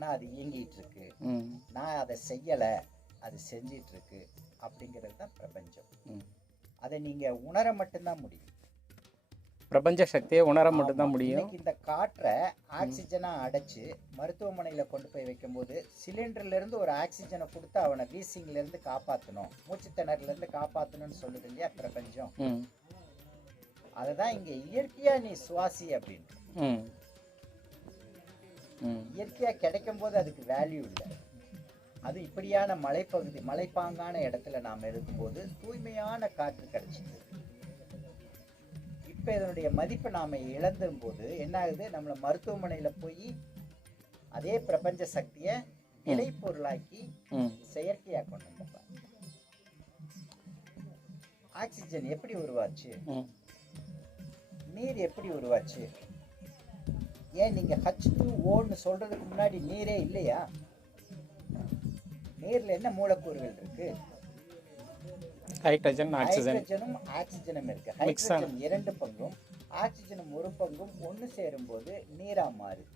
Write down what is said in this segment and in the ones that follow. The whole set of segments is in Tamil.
ஆனால் அது இயங்கிட்டு இருக்கு நான் அதை செய்யலை அது செஞ்சிட்டு இருக்கு அப்படிங்கிறது தான் பிரபஞ்சம். அதை நீங்கள் உணர மட்டும்தான் முடியும். பிரபஞ்ச சக்தியை உணர மட்டும்தான். முடியும். இந்த காற்றை ஆக்சிஜனா அடைச்சு மருத்துவமனையில கொண்டு போய் வைக்கும்போது சிலிண்டர்ல இருந்து ஒரு ஆக்சிஜனை கொடுத்து அவனை வீசிங்ல இருந்து காப்பாத்தணும். மூச்சுத்திணறல இருந்து காப்பாத்தணும்னு சொல்லுது இல்லையா பிரபஞ்சம். ம். அதுதான் இங்க இயற்கையா நீ சுவாசி அப்படின்னு. ம். ம் இயற்கையா கிடைக்கும் போது அதுக்கு வேல்யூ இல்லை. அது இப்படியான மலைப்பகுதி மலைப்பாங்கான இடத்துல நாம் இருக்கும்போது தூய்மையான காற்று கிடைச்சிது இப்போ இதனுடைய மதிப்பை நாம் இழந்தும் போது என்ன ஆகுது? நம்மளை மருத்துவமனையில் போய் அதே பிரபஞ்ச சக்தியை நிலைப்பொருளாக்கி செயற்கையாக கொண்டு வந்துடுறாங்க ஆக்சிஜன் எப்படி உருவாச்சு? நீர் எப்படி உருவாச்சு? ஏன் நீங்க ஹச் டூ ஓன்னு சொல்றதுக்கு முன்னாடி நீரே இல்லையா? நீர்ல என்ன மூலக்கூறுகள் இருக்கு? ஹைட்ரஜன் ஹைட்ரஜனும் ஆக்சிஜனும் இருக்கு. ஹைட்ரஜன் இரண்டு பங்கும் ஆக்சிஜனும் ஒரு பங்கும் ஒன்று சேரும்போது நீரா மாறுது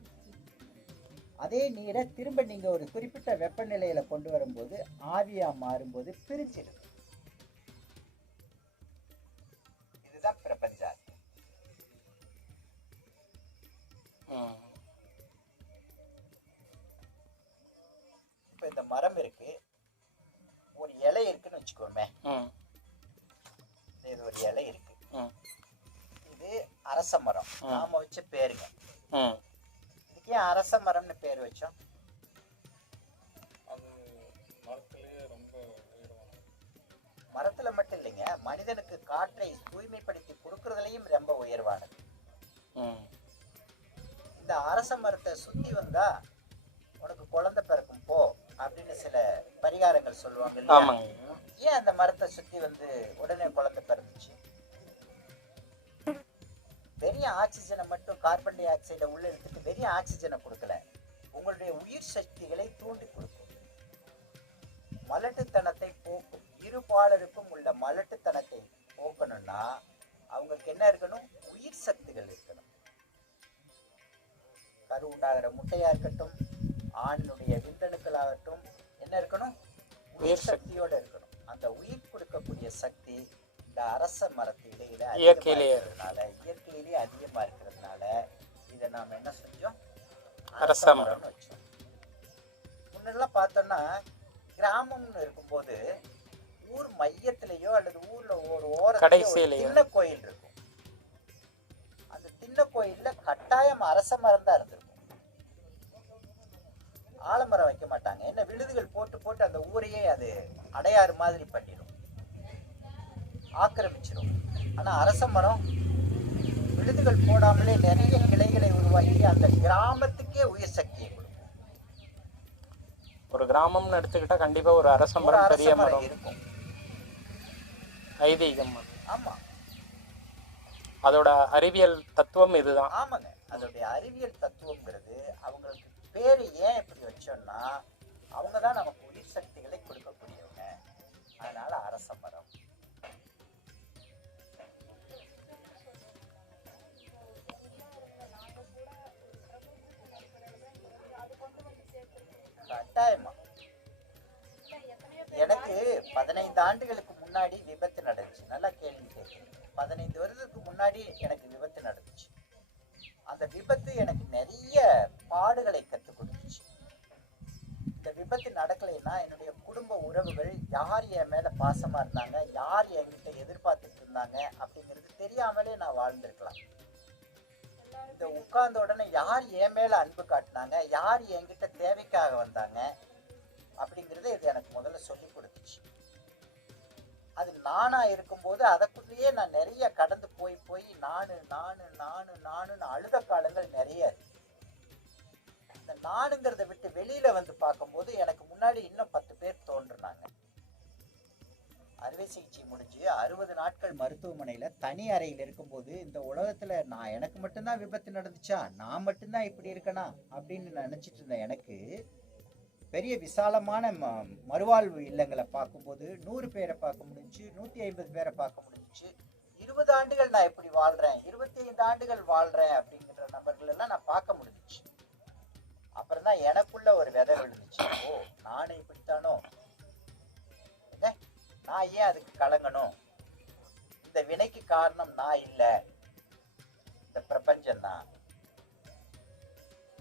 அதே நீரை திரும்ப நீங்க ஒரு குறிப்பிட்ட வெப்பநிலையில கொண்டு வரும்போது ஆவியா மாறும்போது பிரிச்சிடும் இப்போ இந்த மரம் இருக்கு. ஒரு இலை இருக்குன்னு வச்சுக்கோமே. இது ஒரு இலை இருக்கு. இது அரச மரம். நாம வச்ச பேருங்க. இதுக்கு ஏன் அரச மரம்னு பேர் வச்சோம்? மரத்துல மட்டும் இல்லைங்க. மனிதனுக்கு காற்றை தூய்மைப்படுத்தி கொடுக்கறதுலயும் ரொம்ப உயர்வானது. இந்த அரச மரத்தை சுத்தி வந்தா உனக்கு குழந்தை பிறக்கும் போ அப்படின்னு சில பரிகாரங்கள் சொல்லுவாங்க ஏன் அந்த மரத்தை சுத்தி வந்து உடனே குழந்தை பிறந்துச்சு? வெறும் ஆக்சிஜனை மட்டும் கார்பன் டை ஆக்சைடை உள்ள எடுத்துட்டு வெறும் ஆக்சிஜனை கொடுக்கல. உங்களுடைய உயிர் சக்திகளை தூண்டி கொடுக்கும். மலட்டுத்தனத்தை போக்கும். இருபாலருக்கும் உள்ள மலட்டுத்தனத்தை போக்கணும்னா அவங்களுக்கு என்ன இருக்கணும்? கரு உண்டாகிற முட்டையா இருக்கட்டும் ஆணினுடைய விந்தணுக்களாகட்டும் என்ன இருக்கணும் உயிர் உயிர் சக்தி. சக்தியோட இருக்கணும் அந்த உயிர் கொடுக்கக்கூடிய சக்தி இந்த அரச மரத்து இலையில அதிகமா இயற்கையிலேயே. அதிகமா இருக்கிறதுனால இதை நாம என்ன செஞ்சோம் அரச மரம். மரம்னு வச்சோம் முன்னெல்லாம் பார்த்தோம்னா கிராமம்னு இருக்கும்போது ஊர் மையத்திலேயோ அல்லது ஊர்ல ஒரு கடைசியிலேயோ. சின்ன கோயில் இருக்கும் அந்த சின்ன கோயில்ல கட்டாயம் அரச மரம் தான் இருந்திருக்கும் ஆலமரம் வைக்க மாட்டாங்க. என்ன விழுதுகள் போட்டு போட்டு அந்த ஊரையே அது அடையாறு மாதிரி பண்ணிடும். ஆக்கிரமிச்சிடும். ஆனா அரச மரம் விழுதுகள் போடாமலே நிறைய கிளைகளை உருவாக்கி அந்த கிராமத்துக்கே உயிர் சக்தியை கொடுக்கும். ஒரு கிராமம்னு எடுத்துக்கிட்டா கண்டிப்பா ஒரு அரச மரம் பெரிய மரம் இருக்கும். ஐதீகம் அது. ஆமா. அதோட அறிவியல் தத்துவம் இதுதான். ஆமாங்க. அதோடைய அறிவியல் தத்துவங்கிறது அவங்களுக்கு பேரு ஏன் இப்படி வச்சோம்னா அவங்க தான் நமக்கு உயிர் சக்திகளை கொடுக்கக்கூடியவங்க. அதனால அரச மரம். கட்டாயமா. எனக்கு பதினைந்து ஆண்டுகளுக்கு முன்னாடி விபத்து நடந்துச்சு. நல்லா கேள்வி கேட்குறேன் பதினைந்து வருடத்துக்கு முன்னாடி எனக்கு விபத்து நடந்துச்சு. அந்த விபத்து எனக்கு நிறைய பாடுகளை கற்றுக் இந்த விபத்து நடக்கலைன்னா என்னுடைய குடும்ப உறவுகள் யார் என் மேலே பாசமாக இருந்தாங்க? யார் என்கிட்ட எதிர்பார்த்துட்டு இருந்தாங்க? அப்படிங்கிறது தெரியாமலே நான் வாழ்ந்திருக்கலாம். இந்த உட்கார்ந்த உடனே யார் என் மேலே அன்பு காட்டினாங்க? யார் என்கிட்ட தேவைக்காக வந்தாங்க? அப்படிங்கிறது இது எனக்கு முதல்ல சொல்லி கொடுத்துச்சு. அது நானாக இருக்கும்போது அதற்குள்ளேயே நான் நிறைய கடந்து போய் போய் நானு நானு நானு நானுன்னு அழுத காலங்கள் நிறைய இருக்கு. இந்த நானுங்கிறத விட்டு வெளியில வந்து பார்க்கும்போது எனக்கு முன்னாடி இன்னும் பத்து பேர் தோன்றுனாங்க. அறுவை சிகிச்சை முடிஞ்சு அறுபது நாட்கள் மருத்துவமனையில் தனி அறையில் இருக்கும்போது இந்த உலகத்தில் நான் எனக்கு மட்டும்தான் விபத்து நடந்துச்சா? நான் மட்டும்தான் இப்படி இருக்கேனா? அப்படின்னு நினச்சிட்டு இருந்த எனக்கு பெரிய விசாலமான ம மறுவாழ்வு இல்லங்களை பார்க்கும்போது நூறு பேரை பார்க்க முடிஞ்சுச்சு நூற்றி ஐம்பது பேரை பார்க்க முடிஞ்சிச்சு இருபது ஆண்டுகள் நான் இப்படி வாழ்கிறேன் இருபத்தி ஐந்து ஆண்டுகள் வாழ்கிறேன் அப்படிங்கிற நபர்கள் எல்லாம் நான் பார்க்க முடிஞ்சிச்சு. அப்புறம் தான் எனக்குள்ள ஒரு விதை விழுந்துச்சு. ஓ நானே இப்படித்தானோ? நான் ஏன் அதுக்கு கலங்கணும்? இந்த வினைக்கு காரணம் நான் இல்லை. இந்த பிரபஞ்சம் தான்.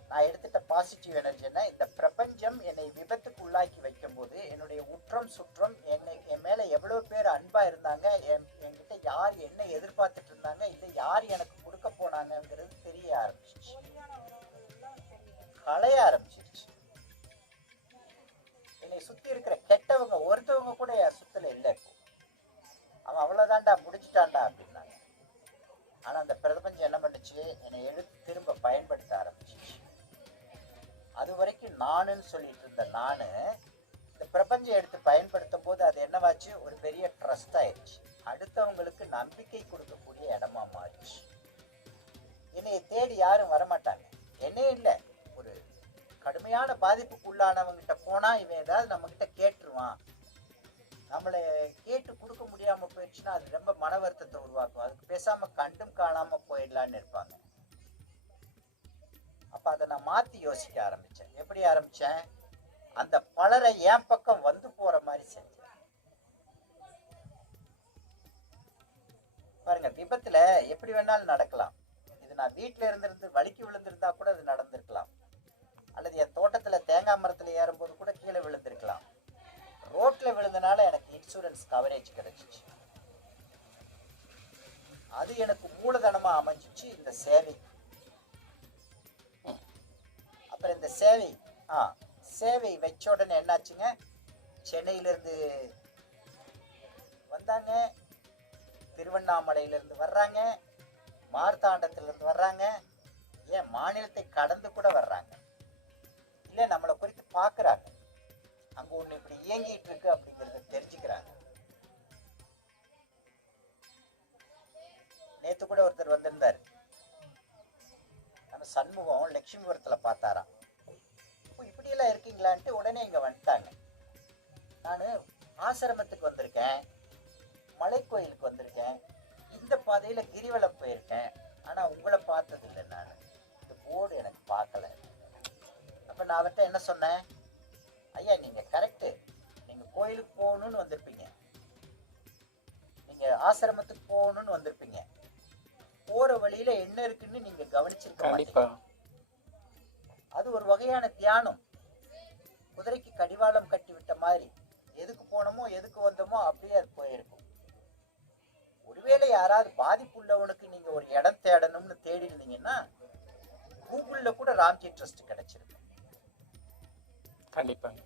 நான் எடுத்துட்ட பாசிட்டிவ் எனர்ஜினா இந்த பிரபஞ்சம் என்னை விபத்துக்கு உள்ளாக்கி வைக்கும்போது என்னுடைய உற்றம் சுற்றம் என்னை என் மேல எவ்வளவு பேர் அன்பா இருந்தாங்க என் என்கிட்ட யார் என்ன எதிர்பார்த்துட்டு இருந்தாங்க இல்லை யார் எனக்கு கொடுக்க போனாங்கங்கிறது தெரிய ஆரம்பிச்சிச்சு. களைய ஆரம்பிச்சிருச்சு. என்னை சுத்தி இருக்கிற கெட்டவங்க ஒருத்தவங்க கூட என் சுத்துல இல்லை இப்போ. அவன் அவ்வளவுதான்டா முடிச்சுட்டான்டா அப்படின்னாங்க. ஆனா அந்த பிரபஞ்சம் என்ன பண்ணுச்சு? என்னை எடுத்து திரும்ப பயன்படுத்த ஆரம்பிச்சிச்சு அது வரைக்கும் நானுன்னு சொல்லிட்டு இருந்த நானு இந்த பிரபஞ்சம் எடுத்து பயன்படுத்தும் போது அது என்னவாச்சு? ஒரு பெரிய ட்ரஸ்ட் ஆயிடுச்சு அடுத்தவங்களுக்கு நம்பிக்கை கொடுக்கக்கூடிய இடமா மாறிச்சு. என்னைய தேடி யாரும் வரமாட்டாங்க. என்னே இல்லை. கடுமையான பாதிப்புக்கு உள்ளானவங்கிட்ட போனா இவன் ஏதாவது நம்ம கிட்ட கேட்டுருவான். நம்மளை கேட்டு கொடுக்க முடியாம போயிடுச்சுன்னா அது ரொம்ப மன வருத்தத்தை உருவாக்கும். அதுக்கு பேசாம கண்டும் காணாம போயிடலான்னு இருப்பாங்க. அப்ப அதை நான் மாத்தி யோசிக்க ஆரம்பிச்சேன். எப்படி ஆரம்பிச்சேன்? அந்த பலரை என் பக்கம் வந்து போற மாதிரி செஞ்சேன். பாருங்க விபத்துல எப்படி வேணாலும் நடக்கலாம். இது நான் வீட்டுல இருந்திருந்து வலிக்கு விழுந்திருந்தா கூட அது நடந்திருக்கலாம். அல்லது என் தோட்டத்தில் தேங்காய் மரத்தில் ஏறும்போது கூட கீழே விழுந்திருக்கலாம். ரோட்டில் விழுந்தனால எனக்கு இன்சூரன்ஸ் கவரேஜ் கிடைச்சிச்சு. அது எனக்கு மூலதனமாக அமைஞ்சிச்சு இந்த சேவை. அப்புறம் இந்த சேவை ஆ சேவை வச்ச உடனே என்னாச்சுங்க? சென்னையிலேருந்து வந்தாங்க. திருவண்ணாமலையிலேருந்து வர்றாங்க. மார்த்தாண்டத்திலேருந்து வர்றாங்க. ஏன் மாநிலத்தை கடந்து கூட வர்றாங்க. இல்லை நம்மளை குறித்து பார்க்குறாங்க. அங்கே ஒன்று இப்படி இயங்கிட்டு இருக்கு அப்படிங்கிறத தெரிஞ்சுக்கிறாங்க. நேற்று கூட ஒருத்தர் வந்திருந்தார். நம்ம சண்முகம் லட்சுமிபுரத்தில் பார்த்தாராம். இப்போ இப்படியெல்லாம் இருக்கீங்களான்ட்டு உடனே இங்கே வந்துட்டாங்க. நான் ஆசிரமத்துக்கு வந்திருக்கேன் மலைக்கோயிலுக்கு வந்திருக்கேன் இந்த பாதையில் கிரிவலம் போயிருக்கேன் ஆனால் உங்களை பார்த்தது இல்லை நான். இந்த போர்டு எனக்கு பார்க்கல. அப்போ நான் அவர்கிட்ட என்ன சொன்னேன்? ஐயா நீங்கள் கரெக்டு நீங்கள் கோயிலுக்கு போகணும்னு வந்திருப்பீங்க. நீங்கள் ஆசிரமத்துக்கு போகணும்னு வந்திருப்பீங்க. போகிற வழியில் என்ன இருக்குன்னு நீங்கள் கவனிச்சிருக்க மாட்டீங்க. அது ஒரு வகையான தியானம். குதிரைக்கு கடிவாளம் கட்டி விட்ட மாதிரி. எதுக்கு போனோமோ எதுக்கு வந்தோமோ அப்படியே அது போயிருக்கும். ஒருவேளை யாராவது பாதிப்பு உள்ளவனுக்கு நீங்க ஒரு இடம் தேடணும்னு தேடி இருந்தீங்கன்னா கூகுள்ல கூட ராம்ஜி ட்ரஸ்ட் கிடைச்சிருக்கும். கண்டிப்பாங்க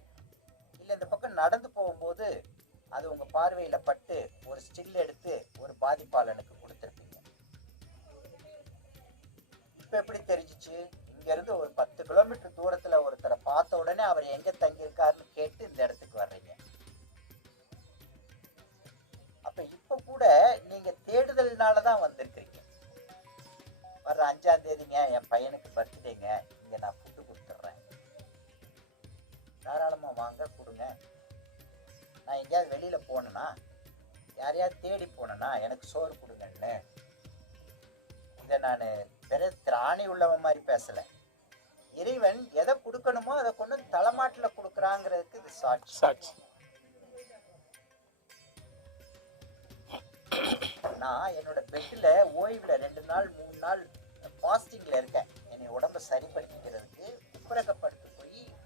இல்லை இந்த பக்கம் நடந்து போகும்போது அது உங்கள் பார்வையில் பட்டு ஒரு ஸ்டில் எடுத்து ஒரு பாதிப்பாளனுக்கு கொடுத்துருப்பீங்க. இப்போ எப்படி தெரிஞ்சிச்சு? இங்கேருந்து ஒரு பத்து கிலோமீட்டர் தூரத்தில் ஒருத்தரை பார்த்த உடனே அவர் எங்கே தங்கியிருக்காருன்னு கேட்டு இந்த இடத்துக்கு வர்றீங்க. அப்போ இப்போ கூட நீங்கள் தேடுதல்னால தான் வந்திருக்கிறீங்க. வர்ற அஞ்சாம் தேதிங்க என் பையனுக்கு பர்த்டேங்க இங்கே நான் ஃபுட்டு கொடுத்து தாராளமா வாங்க கொடுங்க. நான் எங்கேயாவது வெளியில போனேன்னா யாரையாவது தேடி போனேன்னா எனக்கு சோறு கொடுங்கன்னு. இதை நான் வெறும் திராணி உள்ளவன் மாதிரி பேசல. இறைவன் எதை கொடுக்கணுமோ அதை கொண்டு தலைமாட்டில் கொடுக்குறாங்கிறதுக்கு இது சாட்சி. சாட்சி. நான் என்னோட பெட்டில் ஓய்வில் ரெண்டு நாள் மூணு நாள் ஃபாஸ்டிங்கில் இருக்கேன். என்னை உடம்ப சரிப்படுத்திக்கிறதுக்கு உப்புரகப்படுத்தி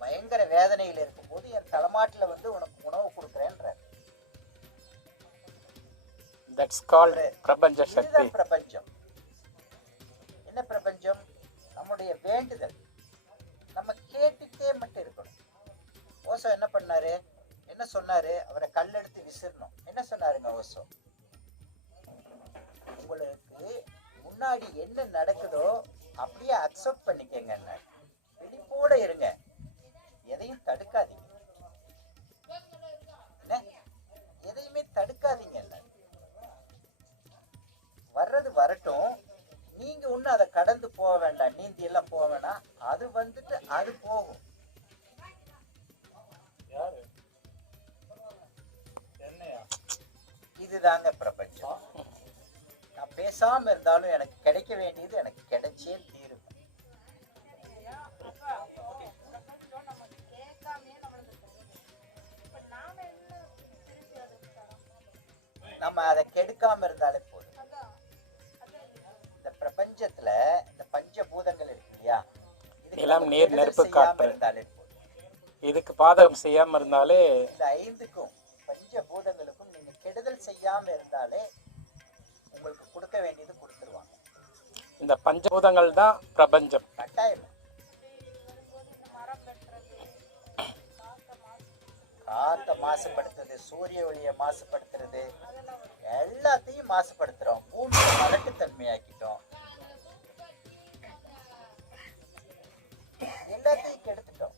பயங்கர வேதனையில் இருக்கும்போது என் தலைமாட்டில் வந்து உனக்கு உணவு கொடுக்குறேன்ற தட்ஸ் கால்டு பிரபஞ்ச சக்தி. பிரபஞ்சம். என்ன பிரபஞ்சம்? நம்முடைய வேண்டுதல். நம்ம கேட்டுட்டே மட்டும் இருக்கணும். ஓசோ என்ன பண்ணாரு? என்ன சொன்னாரு? அவரை கல்லெடுத்து விசிறணும். என்ன சொன்னாருங்க ஓசோ? உங்களுக்கு முன்னாடி என்ன நடக்குதோ அப்படியே அக்செப்ட் பண்ணிக்கங்க விழிப்போட இருங்க. எதையும் தடுக்காதீங்க. எதையுமே தடுக்காதீங்க வர்றது வரட்டும். நீங்க ஒன்றும் அதை கடந்து போக வேண்டாம். நீந்தி எல்லாம் போக வேணாம். அது வந்துட்டு அது போகும். இதுதாங்க பிரபஞ்சம். நான் பேசாம இருந்தாலும் எனக்கு கிடைக்க வேண்டியது எனக்கு கிடைச்சே நம்ம அதை கெடுக்காம இருந்தாலே போதும். இந்த பிரபஞ்சத்துல இந்த பஞ்சபூதங்கள் இருக்கு இல்லையா? நிலம், நீர், நெருப்பு, காற்று. இருந்தாலே போதும். இதுக்கு பாதகம் செய்யாம இருந்தாலே இந்த ஐந்துக்கும் பஞ்சபூதங்களுக்கும் நீங்க கெடுதல் செய்யாம இருந்தாலே உங்களுக்கு கொடுக்க வேண்டியது கொடுத்துருவாங்க. இந்த பஞ்சபூதங்கள் தான் பிரபஞ்சம். கட்டாயம். காத்த மாசுபடுத்துறது சூரிய ஒளியை மாசுபடுத்துறது. எல்லாத்தையும் மாசுபடுத்துறோம். பூமியை மலட்டுத்தன்மையாக்கிட்டோம் எல்லாத்தையும் கெடுத்துட்டோம்.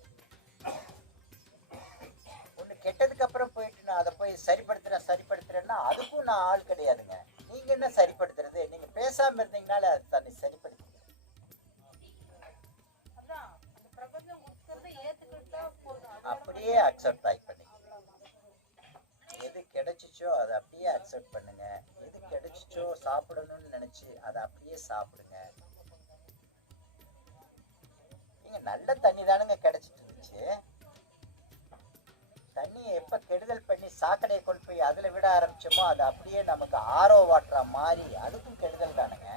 ஒண்ணு கெட்டதுக்கு அப்புறம் போயிட்டு நான் அதை போய் சரிப்படுத்துறேன் சரிப்படுத்துறேன்னா அதுக்கும் நான் ஆள் கிடையாதுங்க. நீங்க என்ன சரிப்படுத்துறது? நீங்க பேசாம இருந்தீங்கனால அது தன்னை சரிப்படுத்து அப்படியே அக்செப்ட் ஆகி கிடைச்சிச்சோ அதை அப்படியே அக்செப்ட் பண்ணுங்க. எது கிடைச்சிச்சோ சாப்பிடணும்னு நினைச்சு அதை அப்படியே சாப்பிடுங்க. நீங்க நல்ல தண்ணி தானுங்க கிடைச்சிட்டு இருந்துச்சு. தண்ணியை எப்ப கெடுதல் பண்ணி சாக்கடையை கொண்டு போய் அதுல விட ஆரம்பிச்சோமோ அது அப்படியே நமக்கு ஆரோ வாட்டரா மாறி அதுக்கும் கெடுதல் தானுங்க.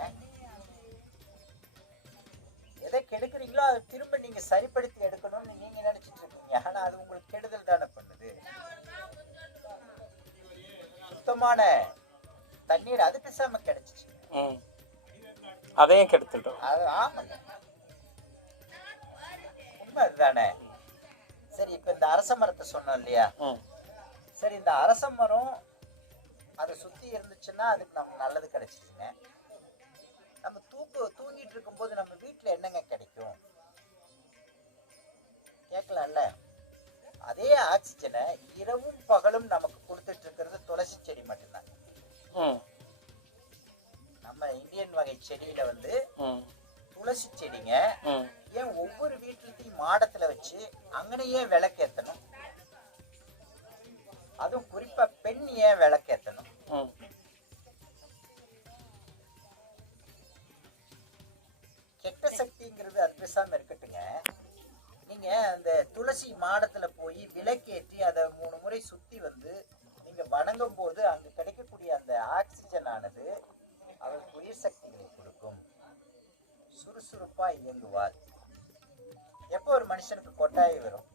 எதை கெடுக்குறீங்களோ அதை திரும்ப நீங்க சரிப்படுத்தி எடுக்கணும்னு நீங்க நினைச்சிட்டு இருக்கீங்க. ஆனா அது உங்களுக்கு கெடுதல் தானே பண்ணுது. சுத்தமான தண்ணீர் அது பேசாம கிடைச்சிச்சு. அதையும் கெடுத்துட்டோம். அது ஆமாங்க. உண்மை அதுதானே. சரி இப்ப இந்த அரச மரத்தை சொன்னோம் இல்லையா? சரி இந்த அரச மரம் அதை சுத்தி இருந்துச்சுன்னா அதுக்கு நமக்கு நல்லது கிடைச்சிச்சுங்க. நம்ம தூக்கு தூங்கிட்டு இருக்கும்போது நம்ம வீட்டுல என்னங்க கிடைக்கும்? கேட்கலாம்ல? அதே ஆக்சிஜனை இரவும் பகலும் நமக்கு கொடுத்துட்டு இருக்கிறது துளசி செடி மட்டும்தான். நம்ம இந்தியன் வகை செடியில வந்து துளசி செடிங்க ஏன் ஒவ்வொரு வீட்டுலத்தையும் மாடத்துல வச்சு அங்கனையே விளக்கேத்தணும். அதுவும் குறிப்பா பெண் ஏன் விளக்கேத்தணும்? கெட்ட சக்திங்கிறது அது பேசாம இருக்கட்டுங்க நீங்க அந்த துளசி மாடத்துல போய் விளக்கேற்றி அதை மூணு முறை சுத்தி வந்து நீங்க வணங்கும் போது அங்க கிடைக்கக்கூடிய அந்த ஆக்சிஜன் ஆனது அவருக்கு உயிர் சக்திகளை கொடுக்கும். சுறுசுறுப்பா இயங்குவார். எப்போ ஒரு மனுஷனுக்கு கொட்டாய் வரும்?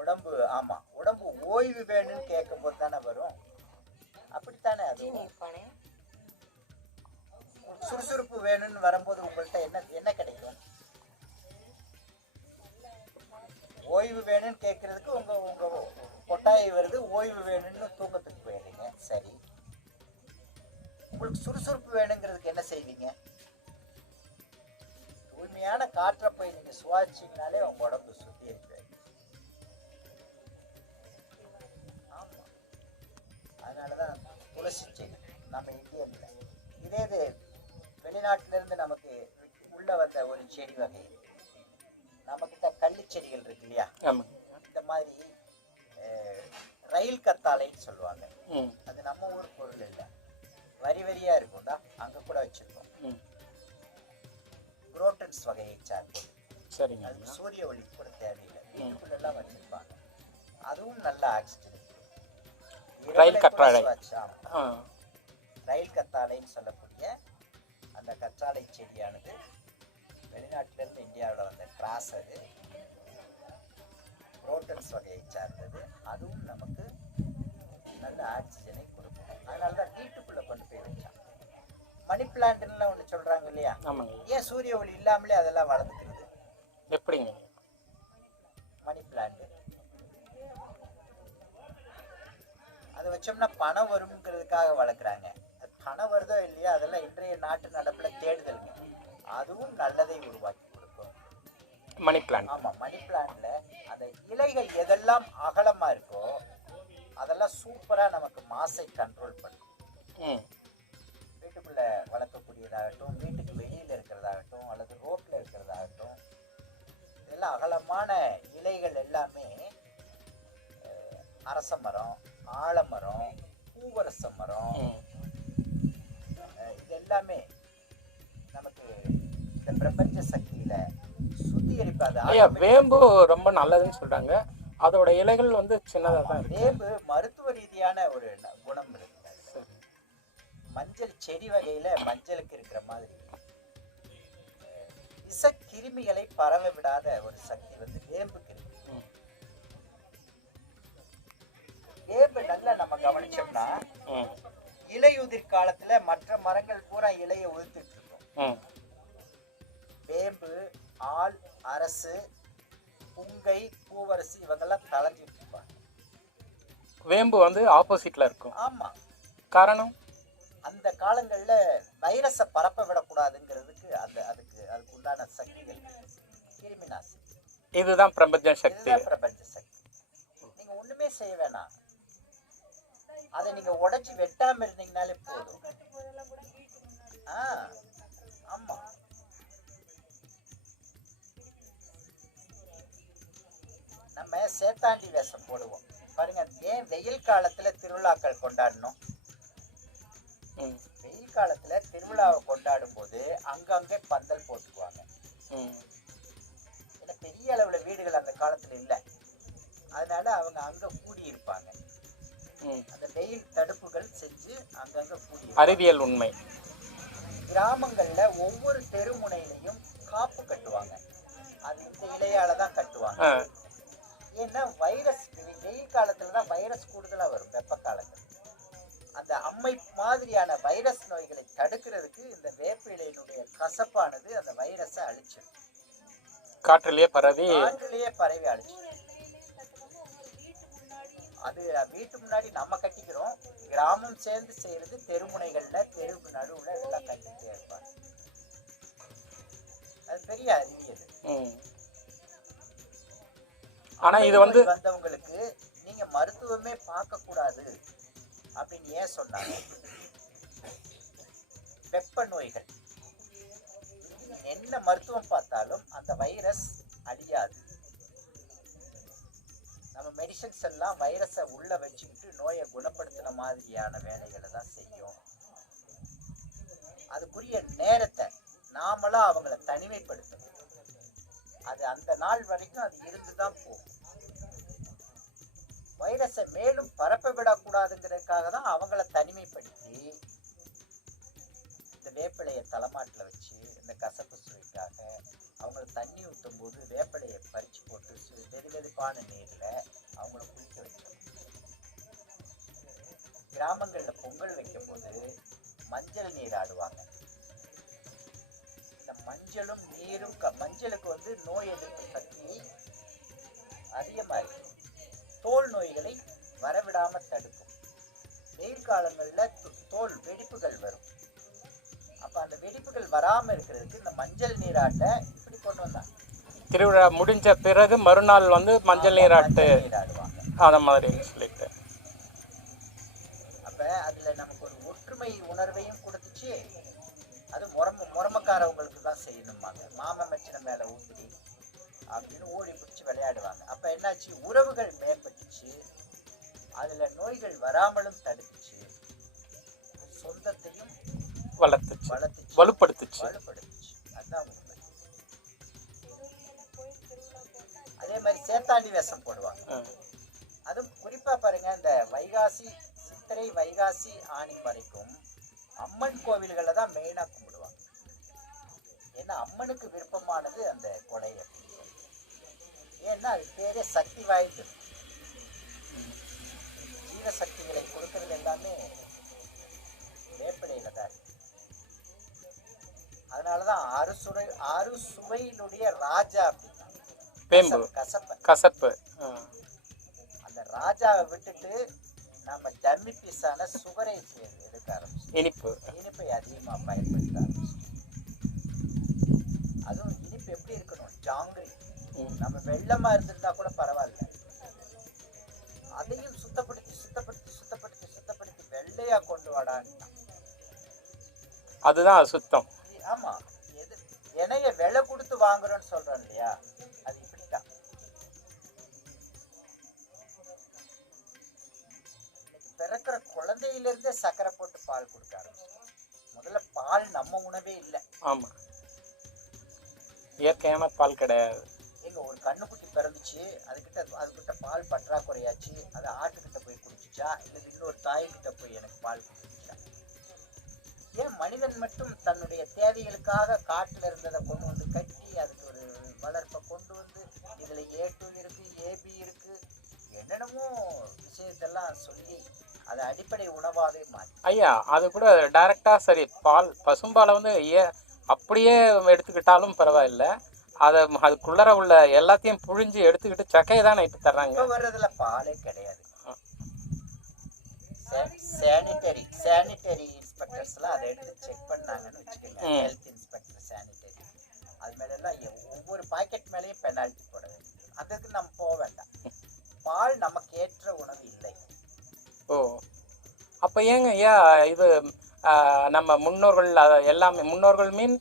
உடம்பு ஆமா உடம்பு ஓய்வு வேணும்னு கேட்கும் போது தானே வரும். அப்படித்தானே அது? சுறுசுறுப்பு வேணும்னு வரும்போது உங்கள்கிட்ட என்ன என்ன கிடைக்கும்? ஓய்வு வேணும்னு கேட்கறதுக்கு உங்க உங்க கொட்டாய் வருது ஓய்வு வேணும்னு தூக்கத்துக்கு போயிடுறீங்க. சரி. உங்களுக்கு சுறுசுறுப்பு வேணுங்கிறதுக்கு என்ன செய்வீங்க? தூய்மையான காற்றை போய் நீங்க சுவாச்சிங்கனாலே உங்க உடம்பு சுத்தி இருக்கு. அதனாலதான் துளசி செடி நம்ம இந்தியன்ல இதே இது வெளிநாட்டிலிருந்து நமக்கு உள்ள வந்த ஒரு செடி வகை. நம்மக்கிட்ட கள்ளி செடிகள் இருக்கு இல்லையா? இந்த மாதிரி ரயில் கத்தாழைன்னு சொல்லுவாங்க. அது நம்ம ஊர் பொருள் இல்லை. வரி வரியா இருக்கும்டா. அங்க கூட வச்சிருக்கோம். ம். குரோட்டன்ஸ் வகையை சார்ந்தது. சரிங்க. அதுக்கு சூரிய ஒளி கூட தேவையில்லை. வீட்டுக்குள்ள எல்லாம் வச்சிருப்பாங்க. அதுவும் நல்ல ஆக்சிஜன் ரயில் கற்றாழை. ரயில் கத்தாழைன்னு சொல்லக்கூடிய அந்த கற்றாழை செடியானது வெளிநாட்டில இருந்து இந்தியாவில் வந்த கிராஸ் அது. புரோட்டன்ஸ் வகையை சார்ந்தது. அதுவும் நமக்கு நல்ல ஆக்சிஜனை கொடுக்கும். அதனால தான் வீட்டுக்குள்ள கொண்டு போய் வச்சான் மணி பிளான்ட்லாம் ஒன்று சொல்றாங்க இல்லையா? ஆமாங்க. ஏன் சூரிய ஒளி இல்லாமலே அதெல்லாம் வளர்ந்துக்கிறது? எப்படிங்க? மணி பிளான்ட் அதை வச்சோம்னா பணம் வருங்கிறதுக்காக வளர்க்குறாங்க. பணம் வருதோ இல்லையோ அதெல்லாம் இன்றைய நாட்டு நடப்புல தேடுதலுங்க. அதுவும் நல்லதை உருவாக்கி மணி பிளான்ட் ஆமா மணி பிளான்ட்ல அந்த இலைகள் எதெல்லாம் அகலமா இருக்கோ அதெல்லாம் சூப்பரா நமக்கு மாசை கண்ட்ரோல் பண்ணும். வீட்டுக்குள்ள வளர்க்கக்கூடியதாகட்டும் வீட்டுக்கு வெளியில இருக்கிறதாகட்டும் அல்லது ரோட்ல இருக்கிறதாகட்டும் இதெல்லாம் அகலமான இலைகள் எல்லாமே அரச மரம் ஆலமரம் பூவரச மரம் இது எல்லாமே நமக்கு இந்த பிரபஞ்ச சக்தியில சுத்திகரிப்பு ஐயா வேம்பு ரொம்ப நல்லதுன்னு சொல்றாங்க. அதோட இலைகள் வந்து சின்னதாக தான் வேம்பு மருத்துவ ரீதியா மாதிரியான ஒரு குணம் இருக்கு. மஞ்சள் செடி வகையில மஞ்சளுக்கு இருக்கிற மாதிரி. விஷ கிருமிகளை பரவ விடாத ஒரு சக்தி வந்து வேம்புக்கு இருக்கு. வேம்பு நல்லா நம்ம கவனிச்சோம்னா இலையுதிர் காலத்துல மற்ற மரங்கள் பூரா இலையை உதிர்த்துட்டு இருக்கும். வேம்பு ஆல் அரசு புங்கை பூவரசு இவங்கெல்லாம் தளைஞ்சிட்டு இருப்பாங்க வேம்பு வந்து ஆப்போசிட்ல இருக்கும். ஆமா. காரணம்? அந்த காலங்கள்ல வைரஸை பரப்ப விடக்கூடாதுங்கிறதுக்கு அந்த அதுக்கு அதுக்கு உண்டான சக்திகள் கிருமி நாசி இதுதான் பிரபஞ்ச சக்தி. பிரபஞ்ச சக்தி. நீங்க ஒண்ணுமே செய்ய வேணாம். அதை நீங்க உடைச்சு வெட்டாம இருந்தீங்கனாலே போதும். ஆ ஆமா. நம்ம சேத்தாண்டி வேஷம் போடுவோம். பாருங்க ஏன் வெயில் காலத்துல திருவிழாக்கள் கொண்டாடணும்? வெயில் காலத்துல திருவிழாவை கொண்டாடும் போது அங்கங்க பந்தல் போட்டுக்குவாங்க. ஏன்னா பெரிய அளவுல வீடுகள் அந்த காலத்துல இல்ல. அதனால அவங்க அங்க கூடி இருப்பாங்க அந்த வெயில் தடுப்புகள் செஞ்சு அங்கங்க கூடி அறிவியல் உண்மை. கிராமங்கள்ல ஒவ்வொரு தெருமுனையிலையும் காப்பு கட்டுவாங்க. அது இந்த இலையால தான் கட்டுவாங்க. ஏன்னா வைரஸ் வெயில் காலத்துல தான் வைரஸ் கூடுதலா வரும் வெப்ப காலங்கள் அந்த அம்மை மாதிரியான வைரஸ் நோய்களை தடுக்கிறதுக்கு இந்த வேப்ப இலையினுடைய கசப்பானது அந்த வைரஸை அழிச்சிடும். காற்றிலேயே பரவி காற்றிலேயே பரவி அழிச்சிடும். அது வீட்டு முன்னாடி நம்ம கட்டிக்கிறோம். கிராமம் சேர்ந்து செய்யறது தெருமுனைகள்ல தெருவு நடுவுல எல்லாம் கட்டிட்டே இருப்பாங்க. அது பெரிய அறிவியல். ஆனா இது வந்து வந்தவங்களுக்கு நீங்க மருத்துவமே பார்க்க கூடாது அப்படின்னு ஏன் சொன்னாங்க? வெப்ப நோய்கள். என்ன மருத்துவம் பார்த்தாலும் அந்த வைரஸ் அழியாது. நம்ம மெடிசன்ஸ் எல்லாம் வைரஸை உள்ள வச்சுக்கிட்டு நோயை குணப்படுத்தின மாதிரியான வேலைகளை தான் செய்யும். அதுக்குரிய நேரத்தை நாமளா அவங்கள தனிமைப்படுத்தணும். அது அந்த நாள் வரைக்கும் அது இருந்து தான் போகும். வைரஸை மேலும் பரப்ப விடக்கூடாதுங்கிறதுக்காக தான் அவங்கள தனிமைப்படுத்தி இந்த வேப்பிலையை தலைமாட்டில் வச்சு இந்த கசப்பு சுவைக்காக அவங்கள தண்ணி ஊற்றும் போது வேப்பிலையை பறிச்சு போட்டு சு- வெது வெதுப்பான நீரில் அவங்கள குளிக்க வச்சோம் கிராமங்களில் பொங்கல் வைக்கும்போது மஞ்சள் நீர் ஆடுவாங்க. இந்த மஞ்சளும் நீரும் க- மஞ்சளுக்கு வந்து நோய் எதிர்ப்பு சக்தி அதிகமாக இருக்கு. தோல் நோய்களை வரவிடாம தடுக்கும். வெயில் காலங்கள்ல தோல் வெடிப்புகள் வரும். அப்ப அந்த வெடிப்புகள் வராம இருக்கிறதுக்கு இந்த மஞ்சள் நீராட்டை இப்படி கொண்டு வந்தாங்க. திருவிழா முடிஞ்ச பிறகு மறுநாள் வந்து மஞ்சள் நீராட்டு அந்த மாதிரி. வளர்த்துச்சு. வலுப்படுத்துச்சு. அதே மாதிரி சேத்தாண்டி வேஷம் போடுவாங்க. அதுவும் குறிப்பா பாருங்க இந்த வைகாசி சித்திரை வைகாசி ஆணி வரைக்கும் அம்மன் கோவில்களில் தான் மெயினா கும்பிடுவாங்க. ஏன்னா அம்மனுக்கு விருப்பமானது அந்த கொடை ஏன்னா அது பேரே சக்தி வாய்ந்தது. ஜீவசக்திகளை கொடுக்கறது எல்லாமே வேப்பிலையில தான் இருக்கு. அதனாலதான் அறுசுவை அறுசுவையினுடைய ராஜா வேம்பு கசப்ப கசப்பு. அந்த ராஜாவை விட்டுட்டு நம்ம டம்மி பீஸான சுகரை எடுக்க ஆரம்பிச்சோம் இனிப்பு. இனிப்பை அதிகமா பயன்படுத்த ஆரம்பிச்சோம் அதுவும் இனிப்பு எப்படி இருக்கணும்? ஜாங்கிரி. நம்ம வெள்ளமா இருந்திருந்தா கூட பரவாயில்ல. அதையும் சுத்தப்படுத்தி சுத்தப்படுத்தி சுத்தப்படுத்தி சுத்தப்படுத்தி வெள்ளையா கொண்டு வாடான்னா அதுதான் சுத்தம். ஆமா எது எனைய விலை கொடுத்து வாங்குறோம்னு சொல்றோம் இல்லையா? அது இப்படித்தான். இன்னைக்கு பிறக்கிற குழந்தையில இருந்தே சக்கரை போட்டு பால் கொடுக்க ஆரம்பிச்சிட்டோம். முதல்ல பால் நம்ம உணவே இல்லை. ஆமா. இயற்கையான பால் கிடையாது. எங்க ஒரு கண்ணுக்குட்டி பிறந்துச்சு அதுக்கிட்ட அதுக்கிட்ட பால் பற்றாக்குறையாச்சு அது ஆட்டுக்கிட்ட போய் குடிச்சிச்சு குடிச்சா இல்ல இன்னொரு தாய்கிட்ட போய் எனக்கு பால் ஏன் மனிதன் மட்டும் தன்னுடைய தேவைகளுக்காக காட்டுல இருந்ததை கொண்டு வந்து கட்டி அதுக்கு ஒரு வளர்ப்பை கொண்டு வந்து இதுல ஏ டூ இருக்கு ஏபி இருக்கு என்னென்னமோ விஷயத்தெல்லாம் சொல்லி அதை அடிப்படை உணவாவே மாற்றி. ஐயா அது கூட டைரக்டா சரி பால் பசும்பாலை வந்து ஏ அப்படியே எடுத்துக்கிட்டாலும் பரவாயில்ல. அதை அதுக்குள்ளர உள்ள எல்லாத்தையும் புழிஞ்சு எடுத்துக்கிட்டு சக்கையை தானே இப்போ தர்றாங்க? வர்றதுல பாலே கிடையாது. சானிட்டரி சானிட்டரி இன்ஸ்பெக்டர்ஸ்லாம் அதை எடுத்து செக் பண்ணாங்கன்னு வச்சுக்கோங்க. ஹெல்த் இன்ஸ்பெக்டர் சானிட்டரி அது மேல எல்லாம் எ- ஒவ்வொரு பாக்கெட் மேலேயும் பெனால்ட்டி போட வேண்டும் அதுக்கு நம்ம போக வேண்டாம். பால் நமக்கு ஏற்ற உணவு இல்லை. ஓ. அப்போ ஏங்க ஐயா இது நம்ம முன்னோர்கள் எல்லாமே முன்னோர்கள் மீன்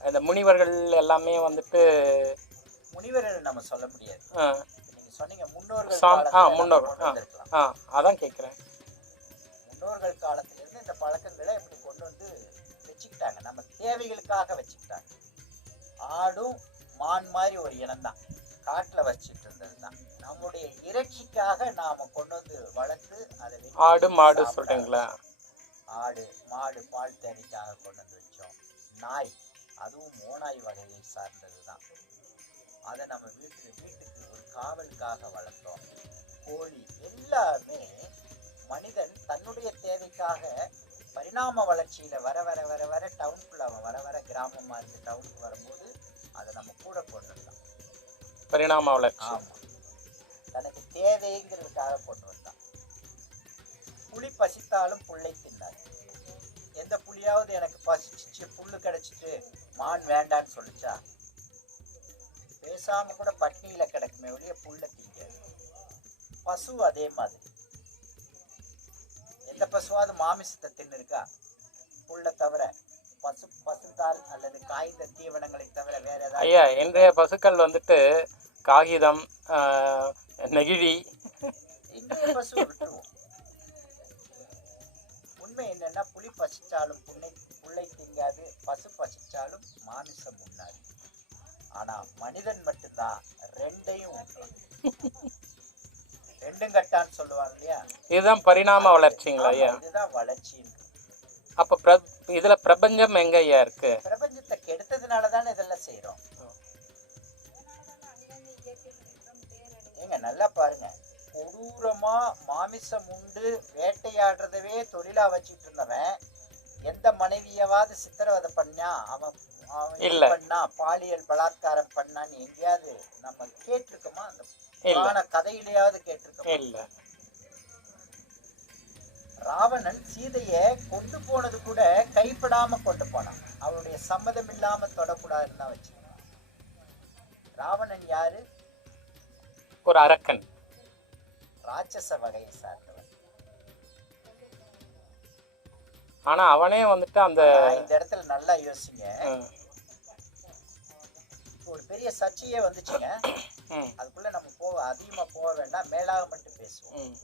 இந்த முனிவர்கள் எல்லாமே வந்துட்டு முனிவர்கள் நம்ம சொல்ல முடியாது. ஆ, நீங்க சொன்னீங்க முன்னோர்கள் ஆ, முன்னோர்கள். ஆ அதான் கேட்குறேன் முன்னோர்கள் காலத்திலிருந்து இந்த பழக்கங்களை இப்படி கொண்டு வந்து வச்சுக்கிட்டாங்க. நம்ம தேவைகளுக்காக வச்சுக்கிட்டாங்க. ஆடும் மான் மாதிரி ஒரு இனம் தான் காட்டில் வச்சுட்டு இருந்தது தான் நம்முடைய இறைச்சிக்காக நாம கொண்டு வந்து வளர்த்து அதை ஆடு மாடு சாப்பிட சொல்கிறீங்களா ஆடு மாடு பால் தேவைக்காக கொண்டு வந்து வச்சோம். நாய் அதுவும் ஓநாய் வகையை சார்ந்தது தான் அதை நம்ம வீட்டு வீட்டுக்கு ஒரு காவலுக்காக வளர்த்தோம். கோழி எல்லாமே மனிதன் தன்னுடைய தேவைக்காக பரிணாம வளர்ச்சியில வர வர வர வர டவுனுக்குள்ள அவன் வர வர கிராமமா இருந்து டவுனுக்கு வரும்போது அதை நம்ம கூட கொண்டு வந்தான் பரிணாம வளர்ச்சி. ஆமா. தனக்கு தேவைங்கிறதுக்காக கொண்டு வந்தான் புலி பசித்தாலும் புல்லை தின்னாது எந்த புலியாவது எனக்கு பசிச்சிச்சு புல்லு கிடைச்சிட்டு மான் வேண்டான்னு சொல்லுச்சா? பேசாம கூட பட்னியில கிடக்குமே ஒழிய புல்ல திங்காது பசு அதே மாதிரி. எந்த பசுவாவது மாமிசத்தை தின்னு இருக்கா புல்லை தவிர பசு பசுத்தால் அல்லது காய்ந்த தீவனங்களை தவிர வேற ஏதாவது ஐயா இன்றைய பசுக்கள் வந்துட்டு காகிதம் நெகிழி. இன்னைக்கு பசு விட்டுருவோம் உண்மை என்னன்னா புலி பசிச்சாலும் புண்ணை புல்லை திங்காது பசு பசிச்சாலும் மாமிசம் உண்ணாது. ஆனா மனிதன் மட்டும்தான் ரெண்டையும் உண்ணும். ரெண்டும் கட்டான்னு சொல்லுவாங்க இல்லையா? இதுதான் பரிணாம வளர்ச்சிங்களா ஐயா? இதுதான் வளர்ச்சின்னு. அப்போ பிர இதில் பிரபஞ்சம் எங்க ஐயா இருக்கு? பிரபஞ்சத்தை கெடுத்ததுனால தானே இதெல்லாம் செய்றோம். ஏங்க நல்லா பாருங்க. கொடூரமா மாமிசம் உண்டு வேட்டையாடுறதவே தொழிலா வச்சுட்டு இருந்தவன் எந்த மனைவியவாவது சித்திரவதை பண்ணா அவன். பண்ணா பாலியல் பலாத்காரம் பண்ணான்னு எங்கேயாவது நம்ம கேட்டிருக்கோமா அந்த. புராண கதையிலேயாவது கேட்டிருக்கோமா. இல்ல. ராவணன் சீதைய கொண்டு போனது கூட கைப்படாம கொண்டு போனான். அவருடைய சம்மதம் இல்லாம தொடக்கூடாதுன்னு தான் வச்சு ராவணன் யாரு? ஒரு அரக்கன். ராட்சச வகையை சார்ந்தவன். ஆனா அவனே வந்துட்டு அந்த இந்த இடத்துல நல்லா யோசிங்க. ஒரு பெரிய சர்ச்சையே வந்துச்சுங்க. அதுக்குள்ள நம்ம போக அதிகமா போக வேண்டாம் மேலாக மட்டும் பேசுவோம்.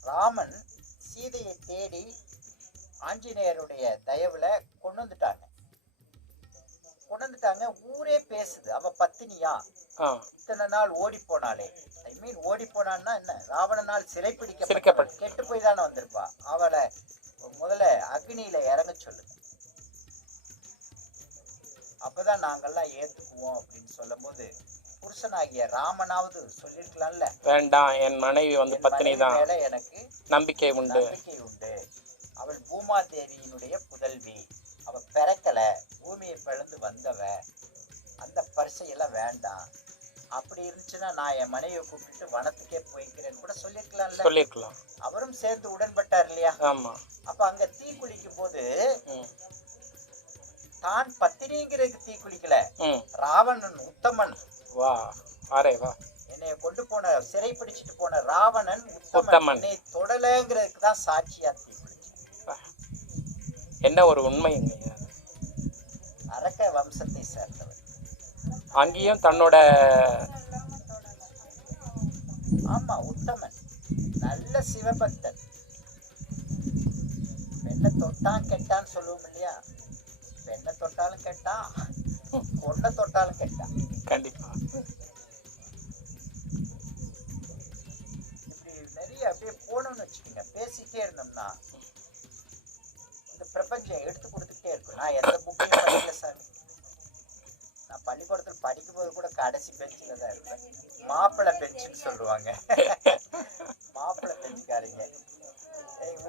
ராமன் சீதையை தேடி ஆஞ்சநேயருடைய தயவுல கொண்டு வந்துட்டாங்க. கொண்டு வந்துட்டாங்க ஊரே பேசுது. அவ பத்தினியா? இத்தனை நாள் ஓடி போனாலே ஐ மீன் ஓடி போனான்னா என்ன? ராவணனால் பிடிக்கப்பட்டவள் சிறைக்கப்பட்ட- கெட்டு போய் தானே வந்திருப்பா. அவளை முதல்ல அக்னியில இறங்க சொல்லுங்க. அப்பதான் நாங்கெல்லாம் ஏத்துக்குவோம் அப்படின்னு சொல்லும்போது புருஷனாகிய ராமனாவது சொல்லிருக்கலாம்ல வேண்டாம் என் மனைவி வந்து பத்தினி தான் எனக்கு நம்பிக்கை உண்டு. நம்பிக்கை உண்டு. அவள் பூமாதேவியினுடைய புதல்வி. அவ பிறக்கல. பூமியை பிளந்து வந்தவ. அந்த பரிசையெல்லாம் வேண்டாம். அப்படி இருந்துச்சுன்னா நான் என் மனைவியை கூப்பிட்டு வனத்துக்கே போய்க்கிறேன்னு கூட சொல்லியிருக்கலாம்ல. சொல்லியிருக்கலாம். அவரும் சேர்ந்து உடன்பட்டார் இல்லையா? ஆமா. அப்ப அங்க தீ குளிக்கும் போது தான் பத்தினிங்கிறதுக்கு தீ குளிக்கல. ராவணன் உத்தமன் வா வாரே வா. என்னைய கொண்டு போன சிறை பிடிச்சிட்டு போன ராவணன் உத்தமன். என்னை தொடலைங்கிறதுக்கு தான் சாட்சியா. என்ன ஒரு ஐயா. அரக்க வம்சத்தை சேர்ந்தவர் அங்கேயும் தன்னோட ஆமா உத்தமன். நல்ல சிவபக்தன். பெண்ணை தொட்டான் கெட்டான்னு சொல்லுவோம் இல்லையா? பெண்ணை தொட்டாலும் கெட்டான். ஒன்ன தொட்டாலும் கேட்டா கண்டிப்பா போனோம்னு வச்சுக்கோங்க. பேசிட்டே இருந்தோம்னா இந்த பிரபஞ்சம் எடுத்து கொடுத்துட்டே இருக்கும். நான் எந்த புக்கையும் படிக்கல சாமி. நான் பள்ளிக்கூடத்தில் படிக்கும்போது கூட கடைசி பெஞ்சில் தான் இருப்பேன். மாப்பிள்ளை பெஞ்சுன்னு சொல்லுவாங்க. மாப்பிள்ளை பெஞ்சுக்காரங்க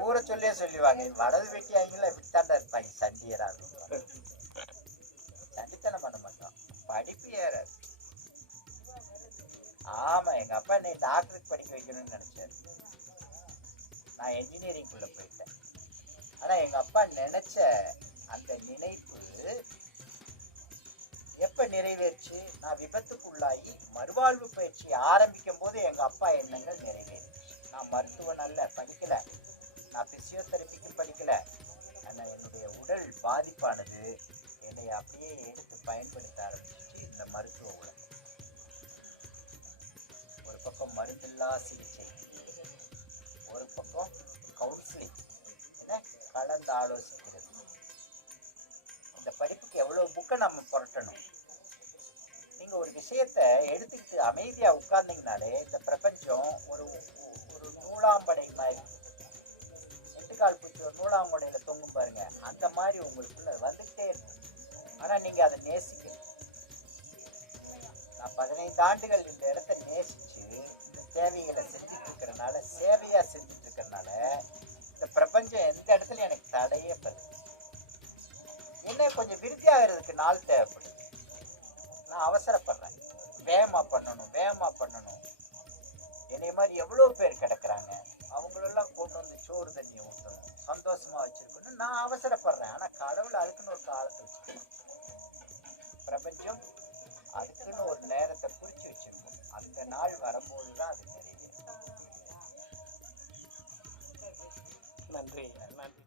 ஊரை சொல்லியே சொல்லுவாங்க வடது வெட்டி ஆங்கில விட்டாண்டா இருப்பாங்க சண்டியரா சண்டித்தனம் பண்ண மாட்டோம் படிப்பு ஏறாது ஆமா எங்க அப்பா என்னை டாக்டருக்கு படிக்க வைக்கணும்னு நினைச்சாரு. நான் என்ஜினியரிங் குள்ள போயிட்டேன். ஆனா எங்க அப்பா நினைச்ச அந்த நினைப்பு எப்ப நிறைவேறுச்சு? நான் விபத்துக்குள்ளாகி மறுவாழ்வு பயிற்சி ஆரம்பிக்கும் போது எங்க அப்பா எண்ணங்கள் நிறைவேறுச்சு. நான் மருத்துவன் அல்ல படிக்கல. நான் பிசியோதெரபிக்கும் படிக்கல. ஆனா என்னுடைய உடல் பாதிப்பானது. என்னை அப்படியே எடுத்து பயன்படுத்த ஆரம்பிச்சிச்சு இந்த மருத்துவ உலகம் ஒரு பக்கம் மருந்தில்லா சிகிச்சை ஒரு பக்கம் கவுன்சிலிங் என்ன? கலந்து ஆலோசிக்கிறது. இந்த படிப்புக்கு எவ்வளவு புக்கை நம்ம புரட்டணும்? நீங்க ஒரு விஷயத்தை எடுத்துக்கிட்டு அமைதியா உட்கார்ந்தீங்கனாலே இந்த பிரபஞ்சம் ஒரு ஒரு நூலாம்படை மாதிரி. எட்டுக்கால் பூச்சி ஒரு நூலாம்படையில தொங்கும் பாருங்க. அந்த மாதிரி உங்களுக்குள்ள வந்துகிட்டே இருக்கும். ஆனால் நீங்கள் அதை நேசிக்கணும் நான் பதினைந்து ஆண்டுகள் இந்த இடத்த நேசித்து இந்த சேவைகளை செஞ்சுட்டு இருக்கிறனால சேவையாக செஞ்சுட்டு இருக்கிறனால இந்த பிரபஞ்சம் எந்த இடத்துல எனக்கு தடையே படுது என்ன கொஞ்சம் விருத்தியாகிறதுக்கு நாள் தேவைப்படுது நான் அவசரப்படுறேன். வேகமாக பண்ணணும் வேகமாக பண்ணணும். என்னை மாதிரி எவ்வளோ பேர் கிடக்குறாங்க அவங்களெல்லாம் கொண்டு வந்து சோறு தண்ணி ஊற்றணும் சந்தோஷமாக வச்சுருக்கணும் நான் அவசரப்படுறேன். ஆனால் கடவுள் அதுக்குன்னு ஒரு காலத்தை வச்சுக்கணும். பிரபஞ்சம் அதுக்குன்னு ஒரு நேரத்தை குறிச்சு வச்சிருக்கும். அந்த நாள் வரும்போது தான் அது நிறைவேறும் நன்றி. நன்றி.